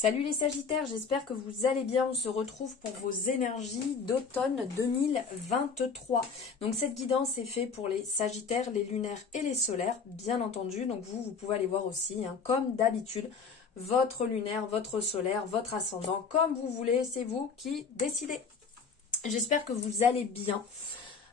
Salut les Sagittaires, j'espère que vous allez bien. On se retrouve pour vos énergies d'automne 2023. Donc cette guidance est faite pour les Sagittaires, les lunaires et les solaires, bien entendu. Donc vous pouvez aller voir aussi, comme d'habitude, votre lunaire, votre solaire, votre ascendant, comme vous voulez, c'est vous qui décidez. J'espère que vous allez bien.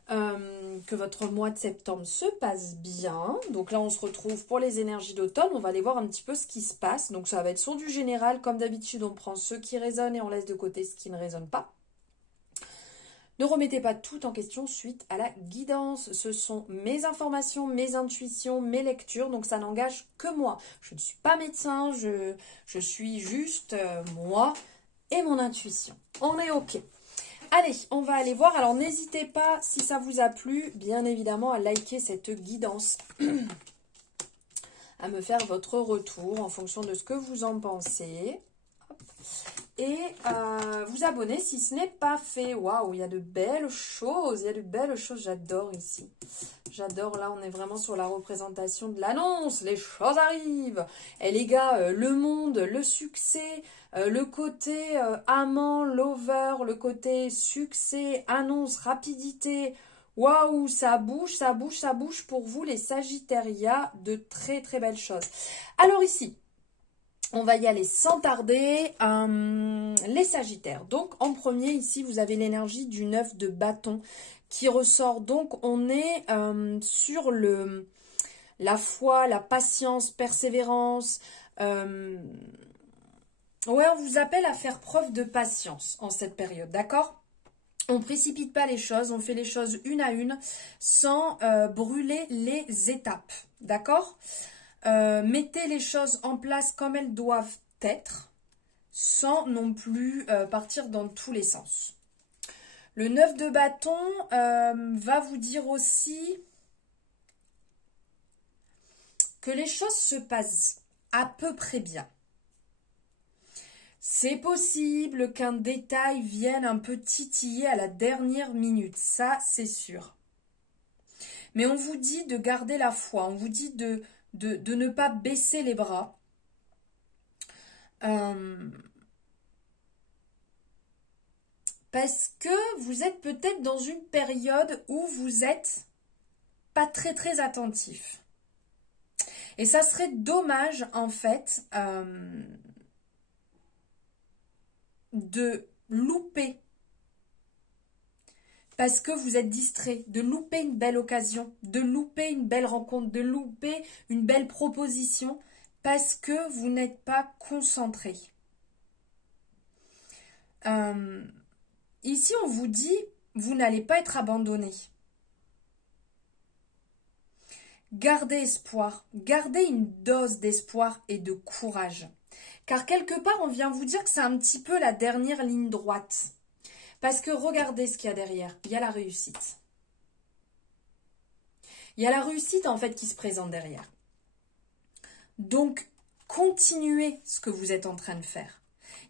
Que votre mois de septembre se passe bien. Donc là, on se retrouve pour les énergies d'automne. On va aller voir un petit peu ce qui se passe. Donc ça va être sur du général. Comme d'habitude, on prend ce qui résonne et on laisse de côté ce qui ne résonne pas. Ne remettez pas tout en question suite à la guidance. Ce sont mes informations, mes intuitions, mes lectures. Donc ça n'engage que moi. Je ne suis pas médecin. Je suis juste moi et mon intuition. On est OK. Allez, on va aller voir. Alors, n'hésitez pas, si ça vous a plu, bien évidemment, à liker cette guidance, à me faire votre retour en fonction de ce que vous en pensez. Hop. Et vous abonner si ce n'est pas fait. Waouh, il y a de belles choses, j'adore ici. J'adore, là, on est vraiment sur la représentation de l'annonce, les choses arrivent. Et les gars, le monde, le succès, le côté amant, lover, le côté succès, annonce, rapidité. Waouh, ça bouge pour vous, les Sagittaires. Il y a de très très belles choses. Alors ici, on va y aller sans tarder. Les Sagittaires. Donc en premier, ici, vous avez l'énergie du 9 de bâton qui ressort. Donc on est sur la foi, la patience, persévérance. Ouais, on vous appelle à faire preuve de patience en cette période, d'accord? On ne précipite pas les choses, on fait les choses une à une sans brûler les étapes, d'accord? Mettez les choses en place comme elles doivent être, sans non plus partir dans tous les sens. Le 9 de bâton va vous dire aussi que les choses se passent à peu près bien. C'est possible qu'un détail vienne un peu titiller à la dernière minute, ça c'est sûr. Mais on vous dit de garder la foi, on vous dit de ne pas baisser les bras. Parce que vous êtes peut-être dans une période où vous n'êtes pas très très attentif. Et ça serait dommage en fait de louper parce que vous êtes distrait, de louper une belle occasion, de louper une belle rencontre, de louper une belle proposition parce que vous n'êtes pas concentré. Ici, on vous dit, vous n'allez pas être abandonné. Gardez espoir, gardez une dose d'espoir et de courage. Car quelque part, on vient vous dire que c'est un petit peu la dernière ligne droite. Parce que regardez ce qu'il y a derrière. Il y a la réussite. Il y a la réussite, en fait, qui se présente derrière. Donc, continuez ce que vous êtes en train de faire.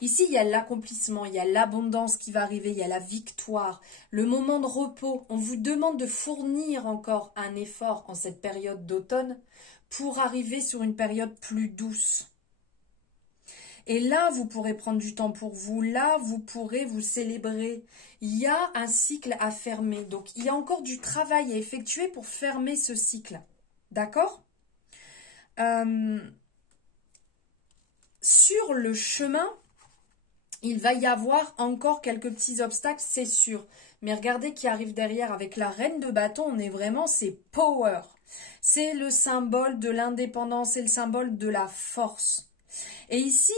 Ici, il y a l'accomplissement, il y a l'abondance qui va arriver, il y a la victoire, le moment de repos. On vous demande de fournir encore un effort en cette période d'automne pour arriver sur une période plus douce. Et là, vous pourrez prendre du temps pour vous. Là, vous pourrez vous célébrer. Il y a un cycle à fermer. Donc, il y a encore du travail à effectuer pour fermer ce cycle. D'accord ? Sur le chemin, il va y avoir encore quelques petits obstacles, c'est sûr. Mais regardez qui arrive derrière avec la reine de bâton. On est vraiment, c'est power. C'est le symbole de l'indépendance, c'est le symbole de la force. Et ici,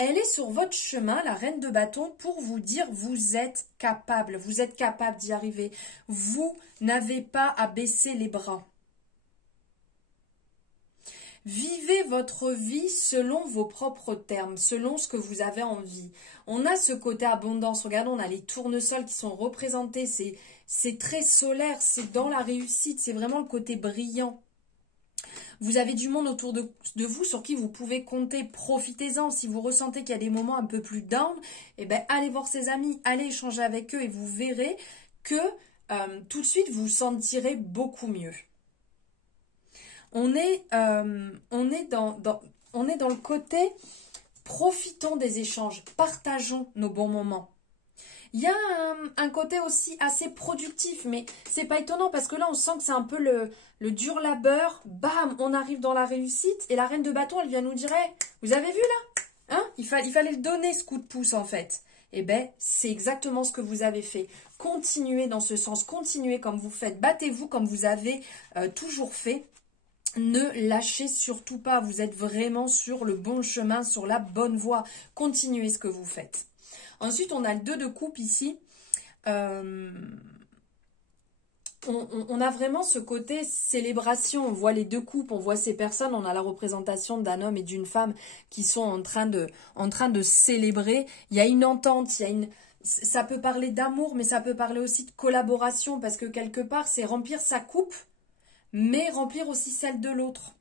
elle est sur votre chemin, la reine de bâton, pour vous dire vous êtes capable d'y arriver. Vous n'avez pas à baisser les bras. Vivez votre vie selon vos propres termes, selon ce que vous avez envie. On a ce côté abondance. Regardez, on a les tournesols qui sont représentés. C'est très solaire, c'est dans la réussite, c'est vraiment le côté brillant. Vous avez du monde autour de vous sur qui vous pouvez compter. Profitez-en. Si vous ressentez qu'il y a des moments un peu plus down, eh ben, allez voir ses amis, allez échanger avec eux et vous verrez que tout de suite, vous vous sentirez beaucoup mieux. On est dans le côté Profitons des échanges, partageons nos bons moments. Il y a un côté aussi assez productif, mais c'est pas étonnant parce que là on sent que c'est un peu le dur labeur. Bam, on arrive dans la réussite et la reine de bâton elle vient nous dire hey, vous avez vu là hein, il fallait le donner ce coup de pouce en fait. Eh bien c'est exactement ce que vous avez fait. Continuez dans ce sens, continuez comme vous faites, battez-vous comme vous avez toujours fait. Ne lâchez surtout pas, vous êtes vraiment sur le bon chemin, sur la bonne voie. Continuez ce que vous faites. Ensuite, on a le 2 de coupe ici. On a vraiment ce côté célébration. On voit les 2 coupes, on voit ces personnes. On a la représentation d'un homme et d'une femme qui sont en train de célébrer. Il y a une entente, ça peut parler d'amour, mais ça peut parler aussi de collaboration. Parce que quelque part, c'est remplir sa coupe, mais remplir aussi celle de l'autre.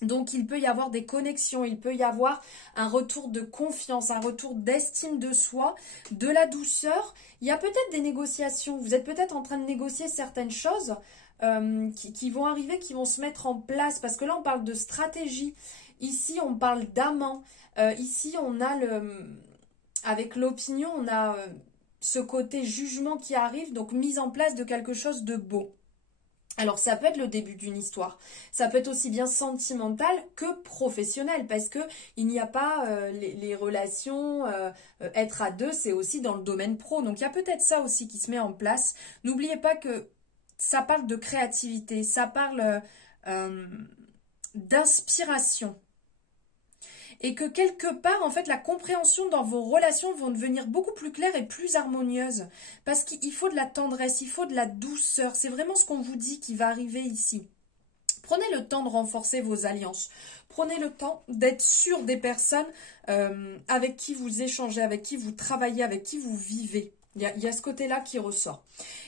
Donc, il peut y avoir des connexions, il peut y avoir un retour de confiance, un retour d'estime de soi, de la douceur. Il y a peut-être des négociations. Vous êtes peut-être en train de négocier certaines choses qui vont arriver, qui vont se mettre en place. Parce que là, on parle de stratégie. Ici, on parle d'amant. Ici, on a avec l'opinion, on a ce côté jugement qui arrive. Donc, mise en place de quelque chose de beau. Alors ça peut être le début d'une histoire, ça peut être aussi bien sentimental que professionnel parce que il n'y a pas les relations, être à deux c'est aussi dans le domaine pro, donc il y a peut-être ça aussi qui se met en place. N'oubliez pas que ça parle de créativité, ça parle d'inspiration. Et que quelque part, en fait, la compréhension dans vos relations vont devenir beaucoup plus claire et plus harmonieuse. Parce qu'il faut de la tendresse, il faut de la douceur. C'est vraiment ce qu'on vous dit qui va arriver ici. Prenez le temps de renforcer vos alliances. Prenez le temps d'être sûr des personnes avec qui vous échangez, avec qui vous travaillez, avec qui vous vivez. Il y a ce côté-là qui ressort.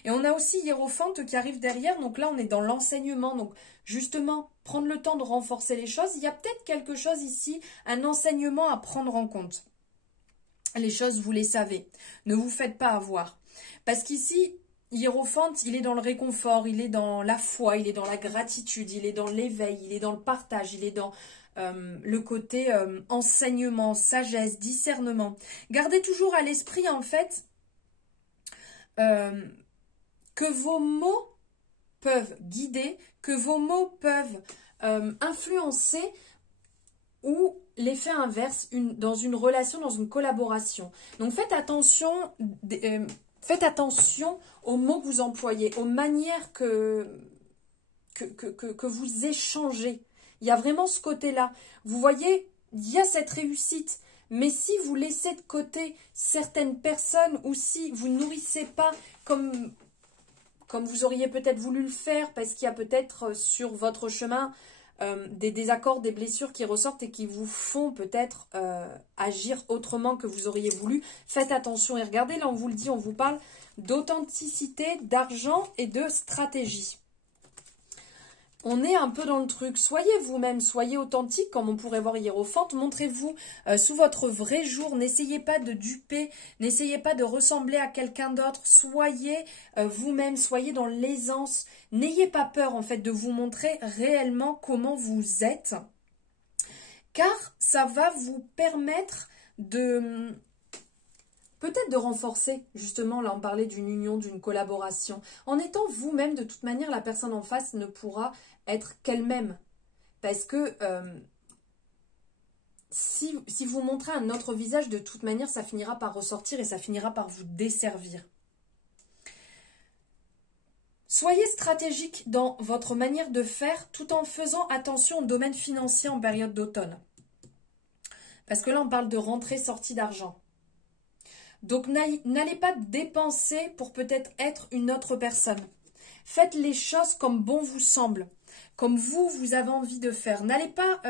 Et on a aussi Hiérophante qui arrive derrière. Donc là, on est dans l'enseignement. Donc justement, prendre le temps de renforcer les choses. Il y a peut-être quelque chose ici, un enseignement à prendre en compte. Les choses, vous les savez. Ne vous faites pas avoir. Parce qu'ici, Hiérophante, il est dans le réconfort, il est dans la foi, il est dans la gratitude, il est dans l'éveil, il est dans le partage, il est dans le côté enseignement, sagesse, discernement. Gardez toujours à l'esprit, en fait, que vos mots peuvent guider, que vos mots peuvent influencer ou l'effet inverse dans une relation, dans une collaboration. Donc faites attention aux mots que vous employez, aux manières que vous échangez. Il y a vraiment ce côté-là. Vous voyez, il y a cette réussite. Mais si vous laissez de côté certaines personnes ou si vous ne nourrissez pas comme vous auriez peut-être voulu le faire parce qu'il y a peut-être sur votre chemin des désaccords, des blessures qui ressortent et qui vous font peut-être agir autrement que vous auriez voulu, faites attention et regardez, là on vous le dit, on vous parle d'authenticité, d'argent et de stratégie. On est un peu dans le truc. Soyez vous-même, soyez authentique, comme on pourrait voir Hiérophante. Montrez-vous sous votre vrai jour. N'essayez pas de duper, n'essayez pas de ressembler à quelqu'un d'autre. Soyez vous-même, soyez dans l'aisance. N'ayez pas peur, en fait, de vous montrer réellement comment vous êtes. Car ça va vous permettre de... peut-être de renforcer, justement, là on parlait d'une union, d'une collaboration. En étant vous-même, de toute manière, la personne en face ne pourra être qu'elle-même. Parce que si vous montrez un autre visage, de toute manière, ça finira par ressortir et ça finira par vous desservir. Soyez stratégique dans votre manière de faire tout en faisant attention au domaine financier en période d'automne. Parce que là, on parle de rentrée-sortie d'argent. Donc, n'allez pas dépenser pour peut-être être une autre personne. Faites les choses comme bon vous semble, comme vous avez envie de faire. N'allez pas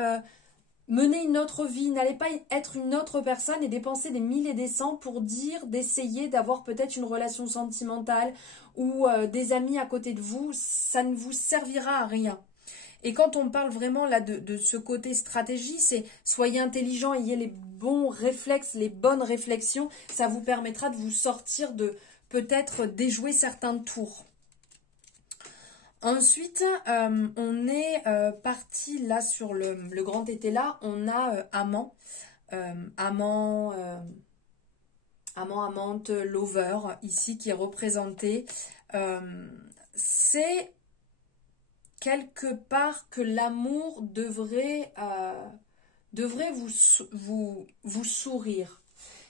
mener une autre vie, n'allez pas être une autre personne et dépenser des 1000 et des cents pour dire d'essayer d'avoir peut-être une relation sentimentale ou des amis à côté de vous. Ça ne vous servira à rien. Et quand on parle vraiment là de ce côté stratégie, c'est soyez intelligent, ayez les bons réflexes, les bonnes réflexions. Ça vous permettra de vous sortir de peut-être déjouer certains tours. Ensuite, on est parti là sur le grand été là. On a amant. amant, amante, lover, ici qui est représenté. C'est quelque part que l'amour devrait vous sourire.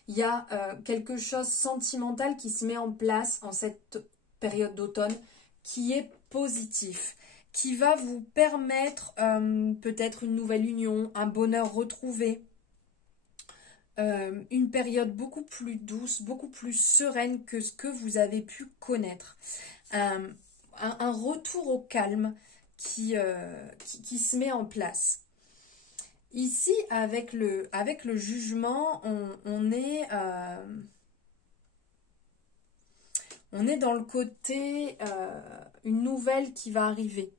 Il y a quelque chose de sentimental qui se met en place en cette période d'automne qui est positif, qui va vous permettre peut-être une nouvelle union, un bonheur retrouvé, une période beaucoup plus douce, beaucoup plus sereine que ce que vous avez pu connaître. Un retour au calme qui se met en place. Ici, avec le jugement, on est dans le côté une nouvelle qui va arriver.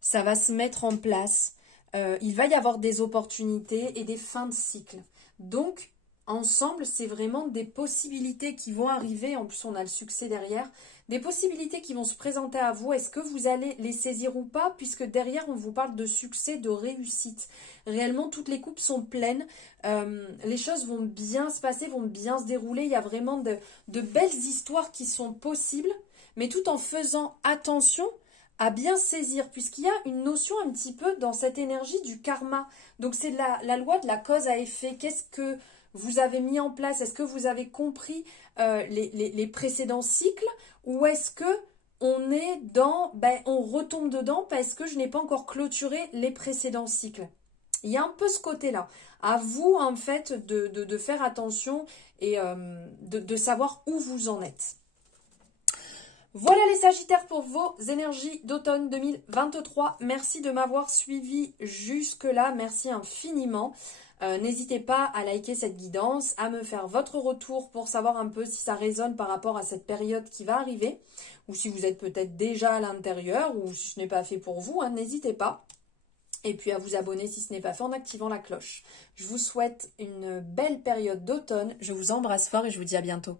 Ça va se mettre en place. Il va y avoir des opportunités et des fins de cycle. Donc, ensemble, c'est vraiment des possibilités qui vont arriver. En plus, on a le succès derrière. Des possibilités qui vont se présenter à vous. Est-ce que vous allez les saisir ou pas? Puisque derrière, on vous parle de succès, de réussite. Réellement, toutes les coupes sont pleines. Les choses vont bien se passer, vont bien se dérouler. Il y a vraiment de belles histoires qui sont possibles, mais tout en faisant attention à bien saisir, puisqu'il y a une notion un petit peu dans cette énergie du karma. Donc, c'est la loi de la cause à effet. Qu'est-ce que vous avez mis en place? Est-ce que vous avez compris les précédents cycles? Ou est-ce que on est dans, on retombe dedans parce que je n'ai pas encore clôturé les précédents cycles? Il y a un peu ce côté-là. À vous, en fait, de faire attention et de savoir où vous en êtes. Voilà les Sagittaires pour vos énergies d'automne 2023. Merci de m'avoir suivi jusque-là. Merci infiniment. N'hésitez pas à liker cette guidance, à me faire votre retour pour savoir un peu si ça résonne par rapport à cette période qui va arriver, ou si vous êtes peut-être déjà à l'intérieur, ou si ce n'est pas fait pour vous, n'hésitez pas. Et puis à vous abonner si ce n'est pas fait en activant la cloche. Je vous souhaite une belle période d'automne, je vous embrasse fort et je vous dis à bientôt.